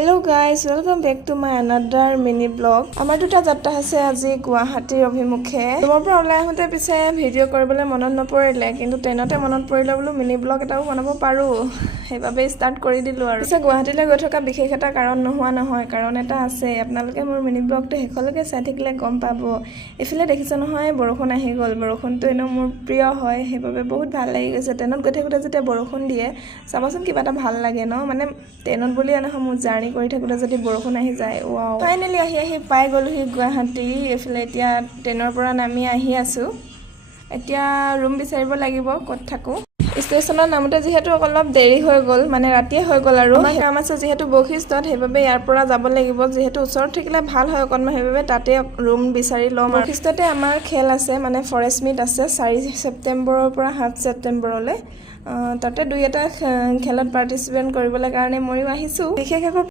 Hello guys, welcome back to my another mini vlog. আমাৰ দুটা যাত্ৰা আছে আজি গুৱাহাটীৰ অভিমুখে। তোমাৰ পৰা ওলাই আহোঁতে পিছে ভিডিঅ' কৰিবলৈ মনত নপৰিলে, কিন্তু ট্ৰেইনতে মনত পৰিলে বোলো মিনি ব্লগ এটাও বনাব পাৰোঁ। সেইবাবে ষ্টাৰ্ট কৰি দিলোঁ আৰু। পিছে গুৱাহাটীলৈ গৈ থকা বিশেষ এটা কাৰণ নোহোৱা নহয়, কাৰণ এটা আছে। আপোনালোকে মোৰ মিনি ব্লগটো শেষলৈকে চাই থাকিলে গম পাব। এইফালে দেখিছে নহয় বৰষুণ আহি গ'ল। বৰষুণটো এনেও মোৰ প্ৰিয় হয়, সেইবাবে বহুত ভাল লাগি গৈছে। ট্ৰেইনত গৈ থাকোঁতে যেতিয়া বৰষুণ দিয়ে, চাবাচোন কিবা এটা ভাল লাগে ন? মানে ট্ৰেইনত বুলিয়ে নহয়, মোৰ জাৰ্ণি কৰি থাকোঁতে যদি বৰষুণ আহি যায়, ৱাও। ফাইনেলি আহি পাই গ'লোহি গুৱাহাটী। এইফালে এতিয়া ট্ৰেইনৰ পৰা নামি আহি আছোঁ। এতিয়া ৰুম বিচাৰিব লাগিব, ক'ত থাকোঁ। ষ্টেচনত নামোতে যিহেতু অলপ দেৰি হৈ গ'ল, মানে ৰাতিয়ে হৈ গ'ল আৰু। আমাৰ কাম আছে যিহেতু বশিষ্ঠত, সেইবাবে ইয়াৰ পৰা যাব লাগিব। যিহেতু ওচৰত থাকিলে ভাল হয় অকণমান, সেইবাবে তাতে ৰুম বিচাৰি ল'ম। বশিষ্ঠতে আমাৰ খেল আছে, মানে ফৰেষ্ট মিট আছে 4 ছেপ্টেম্বৰৰ পৰা 7 ছেপ্টেম্বৰলৈ। তাতে দুই এটা খেলত পাৰ্টিচিপেট কৰিবলৈ কাৰণে ময়ো আহিছোঁ। বিশেষ একো